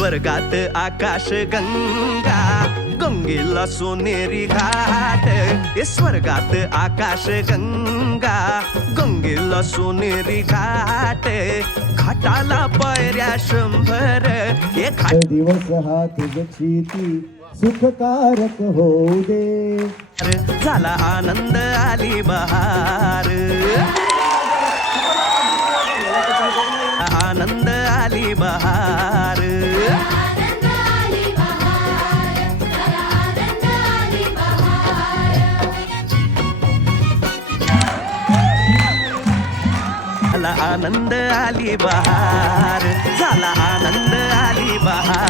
स्वर्गात आकाश गंगा, गंगेला सोनेरी घाट. स्वर्गात आकाश गंगा, गंगेला सोनेरी घाट. घाटाला पायऱ्या 100 दिवस हा तुझची सुखकारक होऊ दे. झाला आनंद आली बहार, आनंद आली बहार. झाला आनंद आली बहार, झाला आनंद आली बहार.